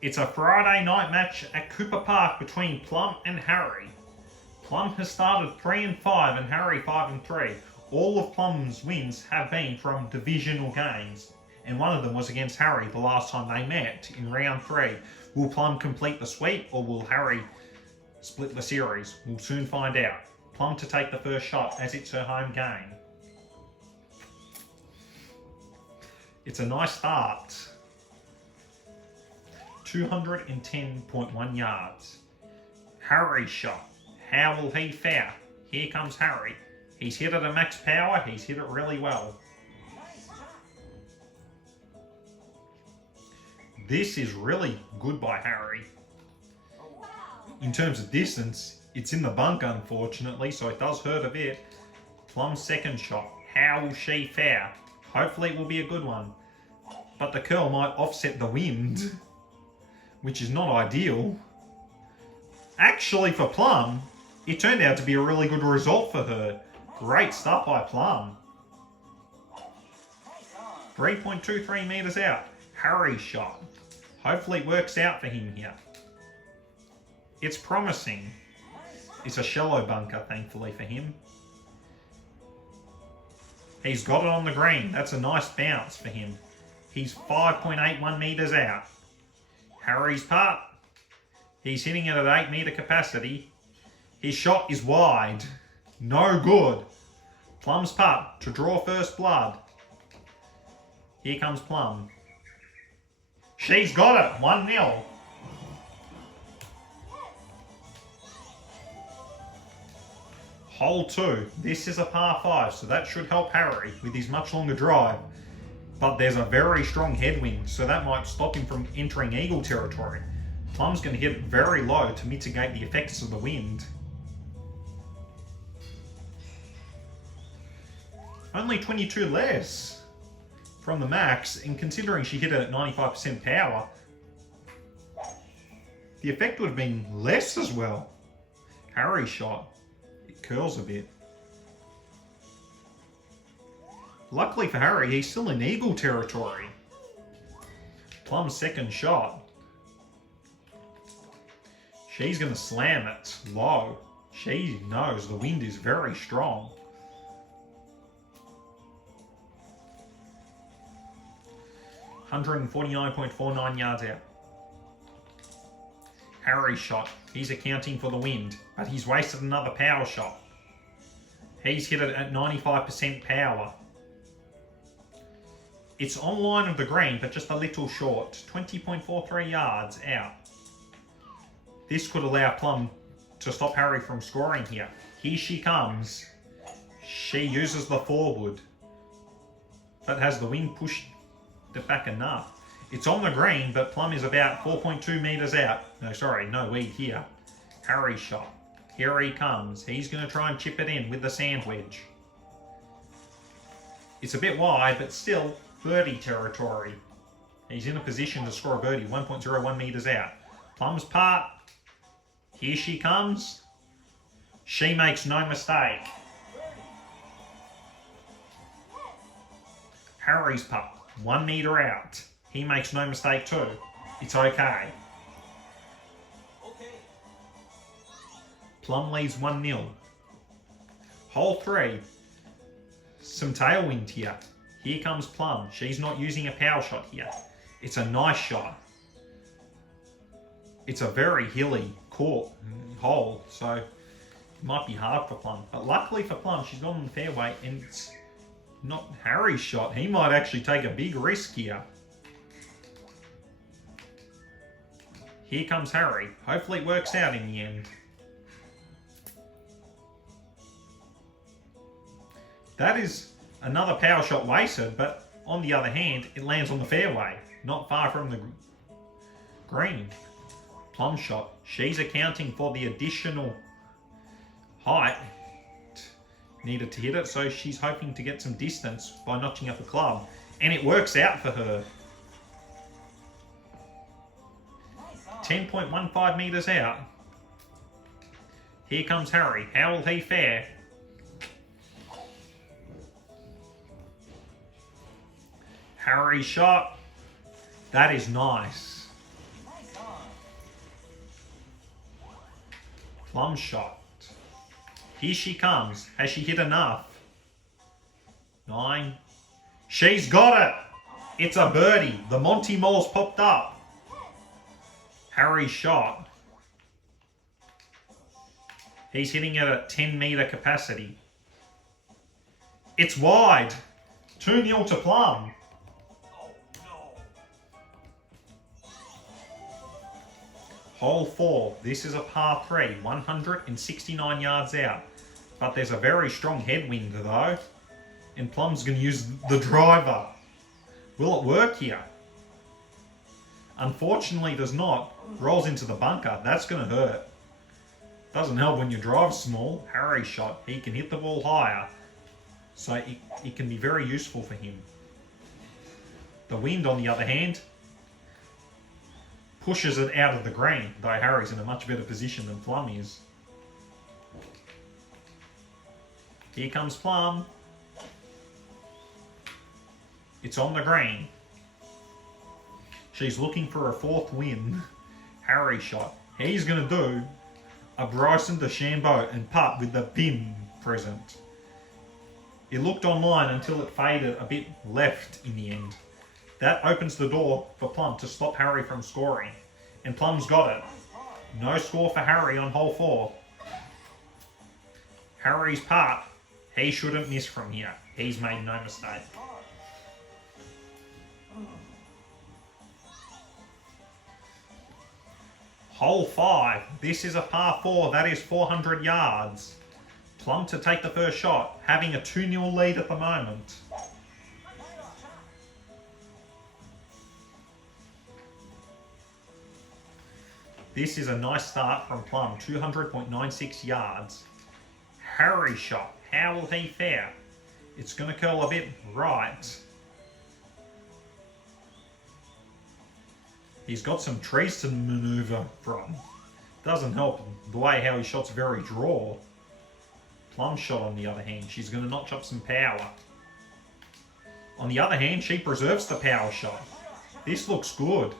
It's a Friday night match at Cooper Park between Plum and Harry. Plum has started 3-5 and Harry 5-3. All of Plum's wins have been from divisional games, and one of them was against Harry the last time they met in round 3. Will Plum complete the sweep, or will Harry split the series? We'll soon find out. Plum to take the first shot as it's her home game. It's a nice start. 210.1 yards. Harry's shot. How will he fare? Here comes Harry. He's hit it at max power. He's hit it really well. This is really good by Harry. In terms of distance, it's in the bunker, unfortunately, so it does hurt a bit. Plum's second shot. How will she fare? Hopefully it will be a good one. But the curl might offset the wind, which is not ideal. Actually, for Plum, it turned out to be a really good result for her. Great stuff by Plum. 3.23 metres out. Harry's shot. Hopefully it works out for him here. It's promising. It's a shallow bunker, thankfully for him. He's got it on the green. That's a nice bounce for him. He's 5.81 metres out. Harry's putt. He's hitting it at 8 metre capacity. His shot is wide. No good. Plum's putt to draw first blood. Here comes Plum. She's got it. 1-0. Hole 2. This is a par 5, so that should help Harry with his much longer drive. But there's a very strong headwind, so that might stop him from entering eagle territory. Plum's going to hit it very low to mitigate the effects of the wind. Only 22 less from the max, and considering she hit it at 95% power, the effect would have been less as well. Harry's shot. It curls a bit. Luckily for Harry, he's still in eagle territory. Plum's second shot. She's going to slam it low. She knows the wind is very strong. $149.49 yards out. Harry's shot. He's accounting for the wind, but he's wasted another power shot. He's hit it at 95% power. It's on line of the green, but just a little short. 20.43 yards out. This could allow Plum to stop Harry from scoring here. Here she comes. She uses the forward, but has the wind pushed it back enough. It's on the green, but Plum is about 4.2 metres out. No, sorry, no weed here. Harry's shot. Here he comes. He's going to try and chip it in with the sand wedge. It's a bit wide, but still birdie territory. He's in a position to score a birdie, 1.01 metres out. Plum's putt. Here she comes. She makes no mistake. Harry's putt, 1 metre out. He makes no mistake too. It's okay. Plum leads 1-0. Hole 3. Some tailwind here. Here comes Plum. She's not using a power shot here. It's a nice shot. It's a very hilly court hole, so it might be hard for Plum. But luckily for Plum, she's gone on the fairway, and it's not Harry's shot. He might actually take a big risk here. Here comes Harry. Hopefully it works out in the end. That is another power shot wasted, but on the other hand, it lands on the fairway, not far from the green. Plum shot. She's accounting for the additional height needed to hit it, so she's hoping to get some distance by notching up a club, and it works out for her. 10.15 metres out. Here comes Harry. How will he fare? Harry's shot. That is nice. Plum shot. Here she comes. Has she hit enough? 9. She's got it! It's a birdie. The Monty Mole's popped up. Harry's shot. He's hitting it at 10-metre capacity. It's wide. 2-0 to Plum. Hole 4. This is a par 3, 169 yards out. But there's a very strong headwind though. And Plum's going to use the driver. Will it work here? Unfortunately, it does not. Rolls into the bunker. That's going to hurt. Doesn't help when your drive's small. Harry's shot. He can hit the ball higher. So it can be very useful for him. The wind, on the other hand, pushes it out of the green, though Harry's in a much better position than Plum is. Here comes Plum. It's on the green. She's looking for a 4th win. Harry shot. He's going to do a Bryson DeChambeau and putt with the pin present. It looked online until it faded a bit left in the end. That opens the door for Plum to stop Harry from scoring. And Plum's got it. No score for Harry on hole 4. Harry's putt, he shouldn't miss from here. He's made no mistake. Hole 5. This is a par 4. That is 400 yards. Plum to take the first shot, having a 2-0 lead at the moment. This is a nice start from Plum, 200.96 yards. Harry shot. How will he fare? It's going to curl a bit right. He's got some trees to manoeuvre from. Doesn't help the way how he shot's very draw. Plum shot, on the other hand, she's going to notch up some power. On the other hand, she preserves the power shot. This looks good.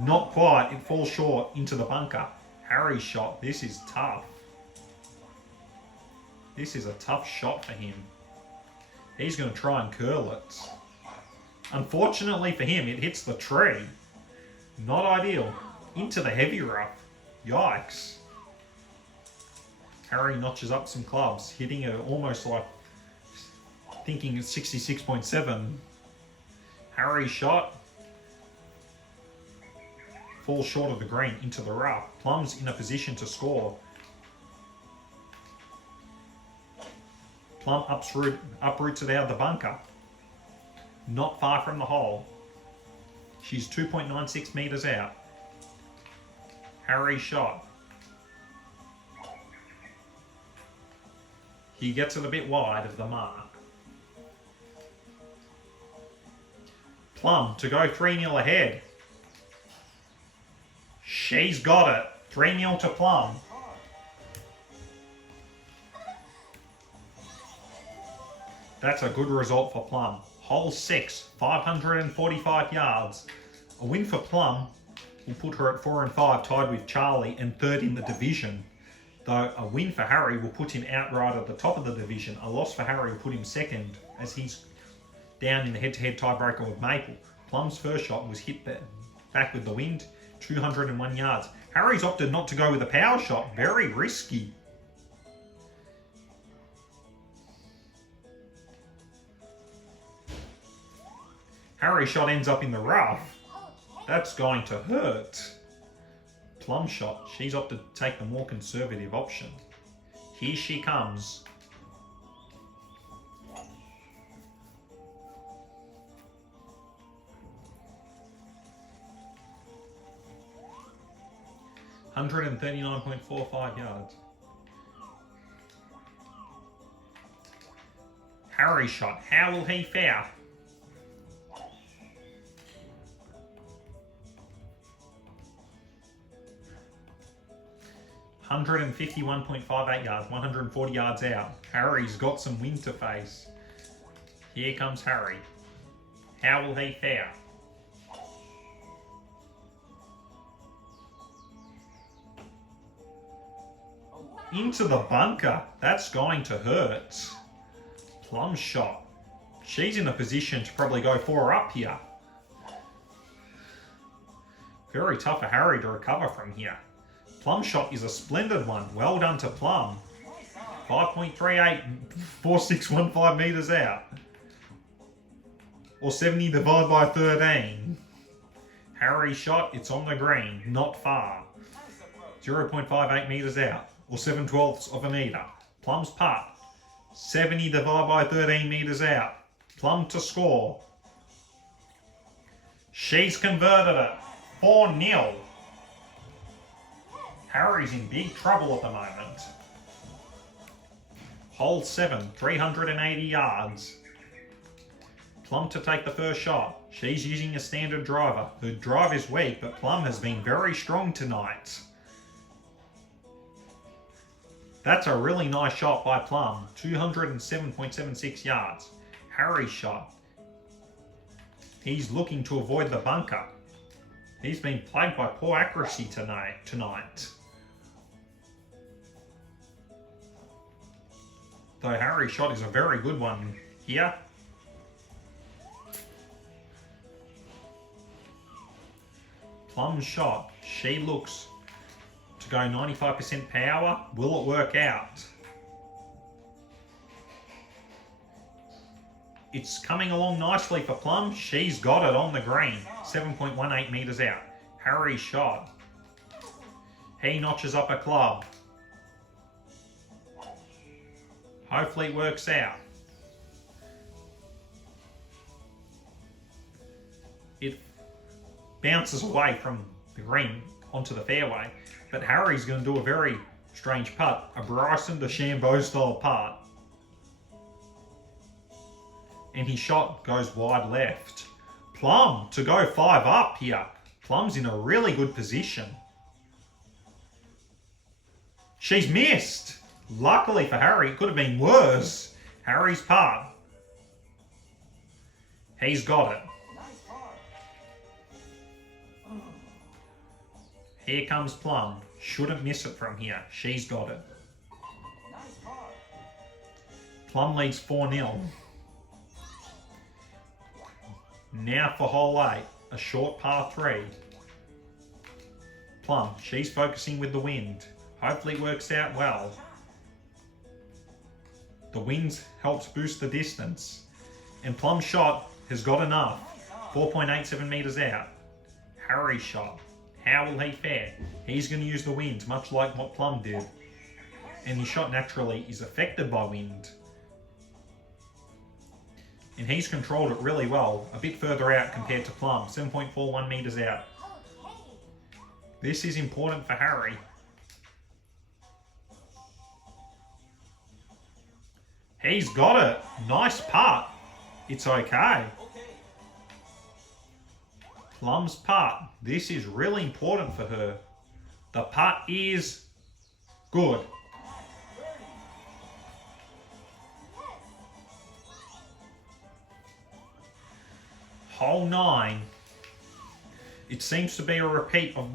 Not quite, it falls short into the bunker. Harry's shot, this is tough. This is a tough shot for him. He's going to try and curl it. Unfortunately for him, it hits the tree. Not ideal. Into the heavy rough. Yikes. Harry notches up some clubs, hitting it almost like thinking it's 66.7. Harry's shot falls short of the green into the rough. Plum's in a position to score. Plum uproots it out of the bunker. Not far from the hole. She's 2.96 metres out. Harry's shot. He gets it a bit wide of the mark. Plum to go 3-0 ahead. She's got it. 3-0 to Plum. That's a good result for Plum. Hole 6, 545 yards. A win for Plum will put her at 4 and 5, tied with Charlie and 3rd in the division. Though a win for Harry will put him outright at the top of the division. A loss for Harry will put him 2nd as he's down in the head-to-head tiebreaker with Maple. Plum's first shot was hit back with the wind, 201 yards. Harry's opted not to go with a power shot. Very risky. Harry's shot ends up in the rough. That's going to hurt. Plum shot. She's opted to take the more conservative option. Here she comes. $139.45 yards. Harry shot. How will he fare? $151.58 yards, 140 yards out. Harry's got some wind to face. Here comes Harry. How will he fare? Into the bunker. That's going to hurt. Plum shot. She's in a position to probably go 4 up here. Very tough for Harry to recover from here. Plum shot is a splendid one. Well done to Plum. 5.38, 4615 metres out. Or 70 divided by 13. Harry's shot, it's on the green, not far. 0.58 metres out, or 7/12 of a metre. Plum's putt, 70 divided by 13 metres out. Plum to score. She's converted it. 4-0. Harry's in big trouble at the moment. Hole 7, 380 yards. Plum to take the first shot. She's using a standard driver. Her drive is weak, but Plum has been very strong tonight. That's a really nice shot by Plum. 207.76 yards. Harry's shot. He's looking to avoid the bunker. He's been plagued by poor accuracy tonight. Though Harry's shot is a very good one here. Plum's shot. She looks to go 95% power. Will it work out? It's coming along nicely for Plum. She's got it on the green. 7.18 metres out. Harry's shot. He notches up a club. Hopefully it works out. It bounces away from the green onto the fairway, but Harry's going to do a very strange putt, a Bryson DeChambeau style putt. And his shot goes wide left. Plum to go 5 up here. Plum's in a really good position. She's missed. Luckily for Harry, it could have been worse. Harry's putt. He's got it. Here comes Plum. Shouldn't miss it from here. She's got it. Plum leads 4-0. Now for hole 8, a short par 3. Plum, she's focusing with the wind. Hopefully it works out well. The wind helps boost the distance. And Plum's shot has got enough. 4.87 metres out. Harry's shot. How will he fare? He's going to use the wind, much like what Plum did. And his shot naturally is affected by wind. And he's controlled it really well, a bit further out compared to Plum, 7.41 metres out. This is important for Harry. He's got it. Nice putt. It's okay. Plum's putt. This is really important for her. The putt is good. Hole 9. It seems to be a repeat of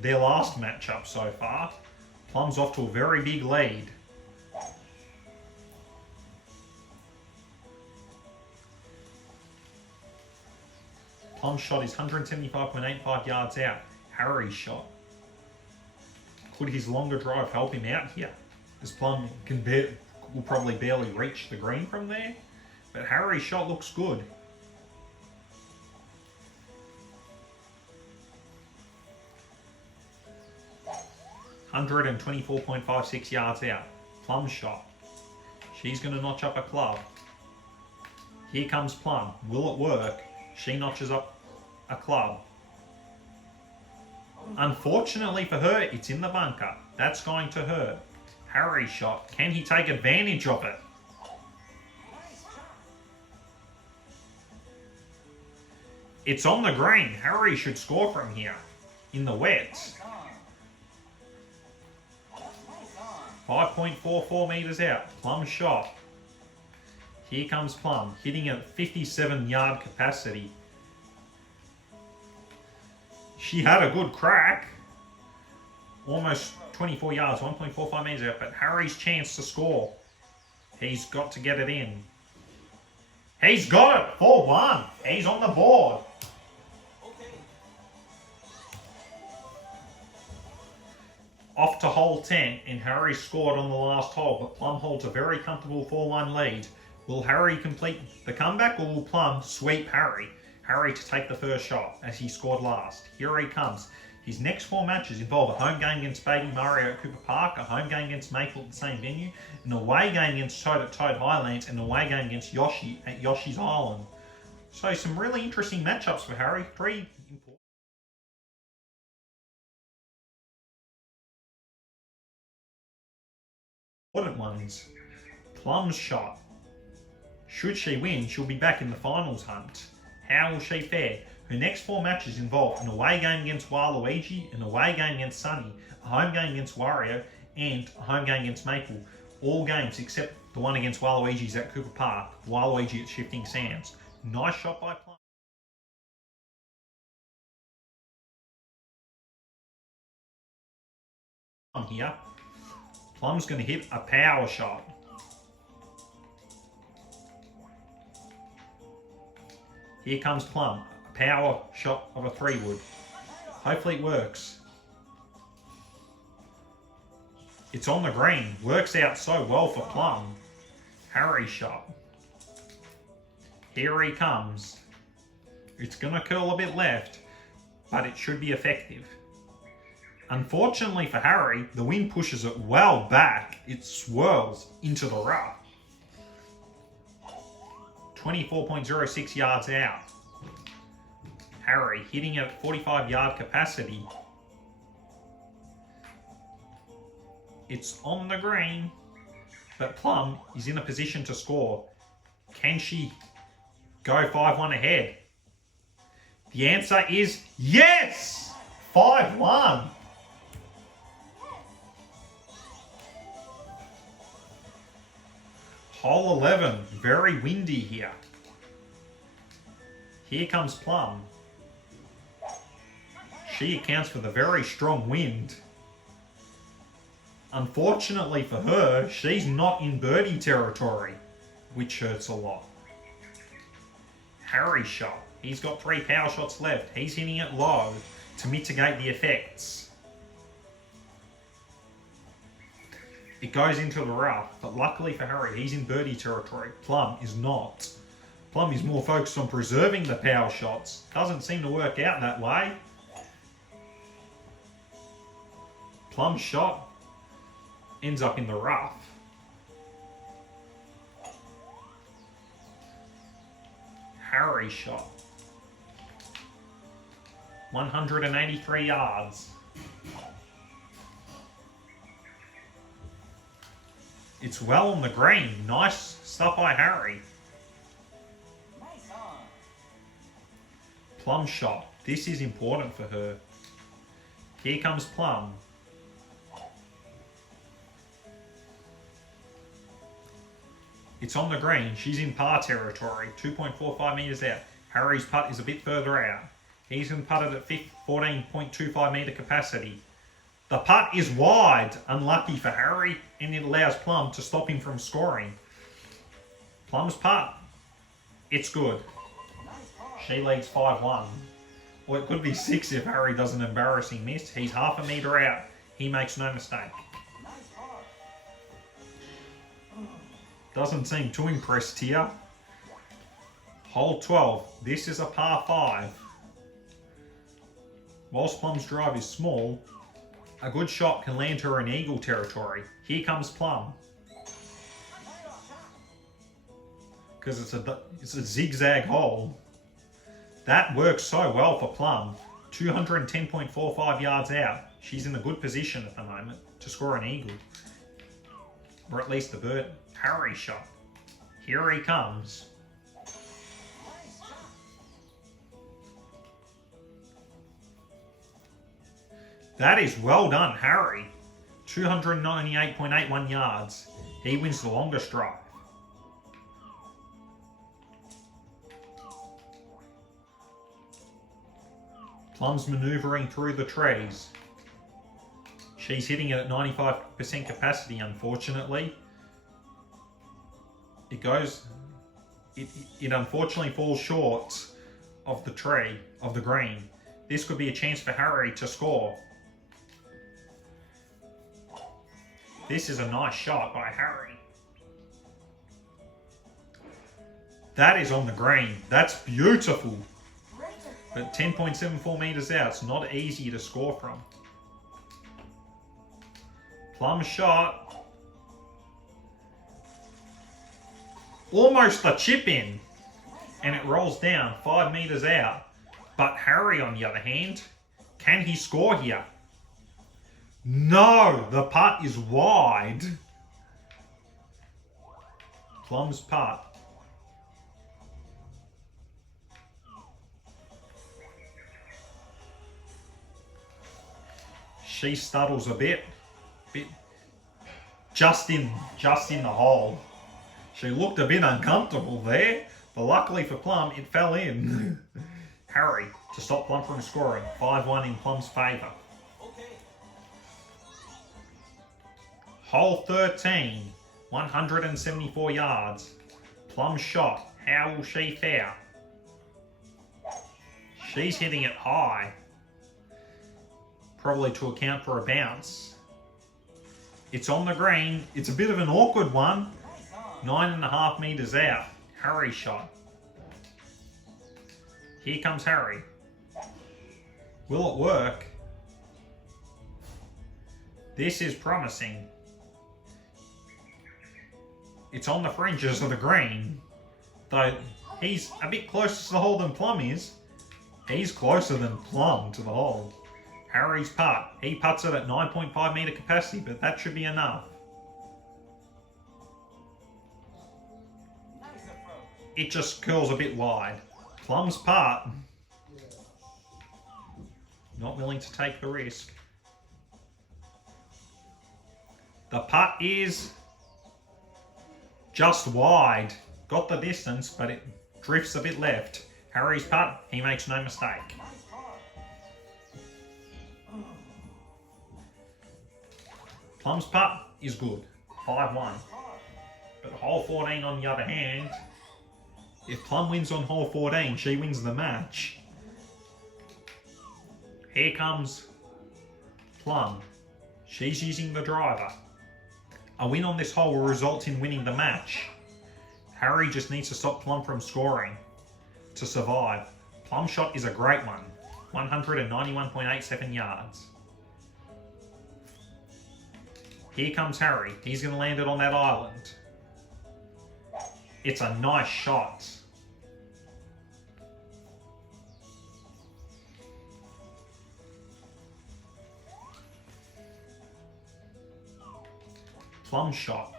their last matchup so far. Plum's off to a very big lead. Plum's shot is 175.85 yards out. Harry's shot. Could his longer drive help him out here? As Plum will probably barely reach the green from there. But Harry's shot looks good. $124.56 yards out. Plum's shot. She's going to notch up a club. Here comes Plum. Will it work? She notches up a club. Unfortunately for her, it's in the bunker. That's going to hurt. Harry's shot. Can he take advantage of it? It's on the green. Harry should score from here. In the wet. 5.44 metres out. Plum's shot. Here comes Plum, hitting at 57-yard capacity. She had a good crack. almost 24 yards, 1.45 metres out, but Harry's chance to score. He's got to get it in. He's got it, 4-1. He's on the board. Off to hole 10, and Harry scored on the last hole, but Plum holds a very comfortable 4-1 lead. Will Harry complete the comeback, or will Plum sweep Harry? Harry to take the first shot, as he scored last. Here he comes. His next 4 matches involve a home game against Baby Mario at Cooper Park, a home game against Maple at the same venue, an away game against Toad at Toad Highlands, and an away game against Yoshi at Yoshi's Island. So some really interesting matchups for Harry. 3 important ones. Plum's shot. Should she win, she'll be back in the finals hunt. How will she fare? Her next 4 matches involve an away game against Waluigi, an away game against Sunny, a home game against Wario, and a home game against Maple. All games except the one against Waluigi's at Cooper Park, Waluigi at Shifting Sands. Nice shot by Plum. Here. Plum's going to hit a power shot. Here comes Plum, a power shot of a 3-wood. Hopefully it works. It's on the green, works out so well for Plum. Harry shot. Here he comes. It's going to curl a bit left, but it should be effective. Unfortunately for Harry, the wind pushes it well back. It swirls into the rough. 24.06 yards out. Harry hitting it at 45-yard capacity. It's on the green, but Plum is in a position to score. Can she go 5-1 ahead? The answer is yes! 5-1. Hole 11, very windy here. Here comes Plum. She accounts for the very strong wind. Unfortunately for her, she's not in birdie territory, which hurts a lot. Harry shot. He's got 3 power shots left. He's hitting it low to mitigate the effects. It goes into the rough, but luckily for Harry, he's in birdie territory. Plum is not. Plum is more focused on preserving the power shots. Doesn't seem to work out that way. Plum's shot ends up in the rough. Harry's shot. 183 yards. It's well on the green. Nice stuff by Harry. Plum shot. This is important for her. Here comes Plum. It's on the green. She's in par territory. 2.45 metres out. Harry's putt is a bit further out. He's going to putt it at 14.25 metre capacity. The putt is wide, unlucky for Harry, and it allows Plum to stop him from scoring. Plum's putt, it's good. She leads 5-1. Well, it could be 6 if Harry does an embarrassing miss. He's half a metre out. He makes no mistake. Doesn't seem too impressed here. Hole 12. This is a par 5. Whilst Plum's drive is small, a good shot can land her in eagle territory. Here comes Plum. Because it's a zigzag hole. That works so well for Plum. 210.45 yards out. She's in a good position at the moment to score an eagle. Or at least the bird. Harry shot. Here he comes. That is well done, Harry. 298.81 yards. He wins the longest drive. Plum's manoeuvring through the trees. She's hitting it at 95% capacity, unfortunately. It unfortunately falls short of the tree, of the green. This could be a chance for Harry to score. This is a nice shot by Harry. That is on the green. That's beautiful. But 10.74 metres out, it's not easy to score from. Plum shot. Almost a chip in. And it rolls down 5 metres out. But Harry, on the other hand, can he score here? No, the putt is wide. Plum's putt. She stuttles a bit just in the hole. She looked a bit uncomfortable there, but luckily for Plum, it fell in. Harry to stop Plum from scoring. 5-1 in Plum's favour. Hole 13, 174 yards. Plum shot. How will she fare? She's hitting it high. Probably to account for a bounce. It's on the green. It's a bit of an awkward one. 9.5 metres out. Harry shot. Here comes Harry. Will it work? This is promising. It's on the fringes of the green. Though he's a bit closer to the hole than Plum is. He's closer than Plum to the hole. Harry's putt. He putts it at 9.5 metre capacity, but that should be enough. It just curls a bit wide. Plum's putt. Not willing to take the risk. The putt is just wide. Got the distance, but it drifts a bit left. Harry's putt, he makes no mistake. Plum's putt is good. 5-1. But hole 14 on the other hand, if Plum wins on hole 14, she wins the match. Here comes Plum. She's using the driver. A win on this hole will result in winning the match. Harry just needs to stop Plum from scoring to survive. Plum shot is a great one. 191.87 yards. Here comes Harry. He's going to land it on that island. It's a nice shot. Plum shot.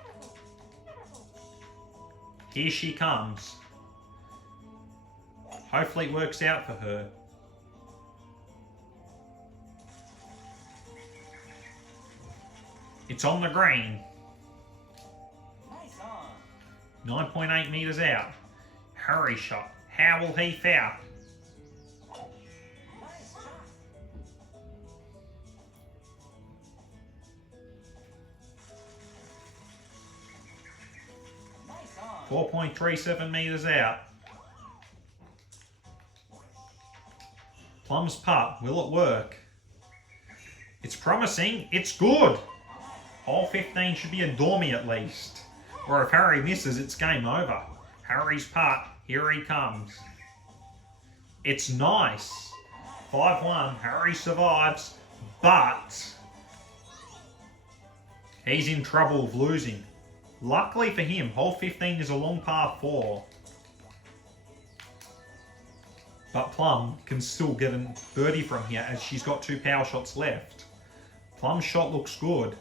Here she comes. Hopefully it works out for her. It's on the green. 9.8 metres out. Harry shot. How will he fare? Nice 4.37 metres out. Plum's putt. Will it work? It's promising. It's good. Hole 15 should be a dormy at least. Or if Harry misses, it's game over. Harry's putt, here he comes. It's nice. 5-1, Harry survives, but he's in trouble of losing. Luckily for him, hole 15 is a long par 4. But Plum can still get a birdie from here as she's got 2 power shots left. Plum's shot looks good.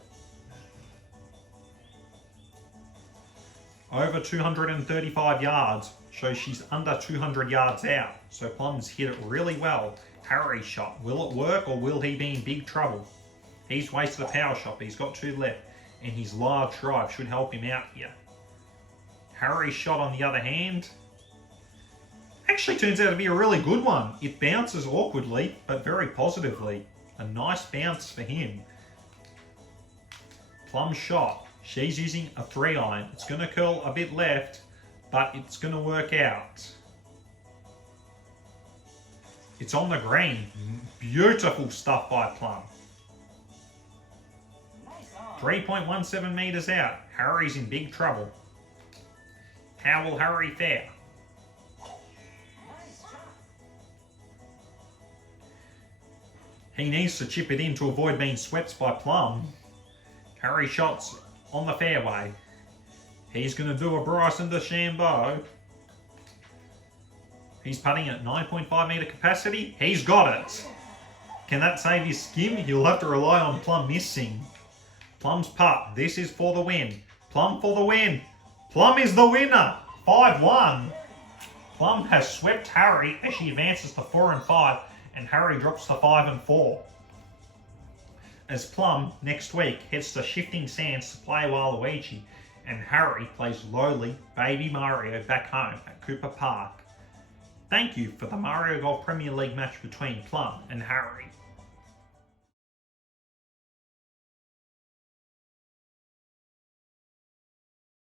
Over 235 yards, shows she's under 200 yards out. So Plum's hit it really well. Harry's shot, will it work or will he be in big trouble? He's wasted a power shot, but he's got 2 left. And his large drive should help him out here. Harry's shot on the other hand, actually turns out to be a really good one. It bounces awkwardly, but very positively. A nice bounce for him. Plum's shot. She's using a 3-iron. It's going to curl a bit left, but it's going to work out. It's on the green. Beautiful stuff by Plum. 3.17 metres out. Harry's in big trouble. How will Harry fare? He needs to chip it in to avoid being swept by Plum. Harry shots on the fairway. He's going to do a Bryson DeChambeau. He's putting at 9.5 metre capacity. He's got it. Can that save his skim? He'll have to rely on Plum missing. Plum's putt. This is for the win. Plum for the win. Plum is the winner. 5-1. Plum has swept Harry as she advances to 4 and 5, and Harry drops to 5 and 4. As Plum next week heads to Shifting Sands to play Waluigi, and Harry plays lowly Baby Mario back home at Cooper Park. Thank you for the Mario Golf Premier League match between Plum and Harry.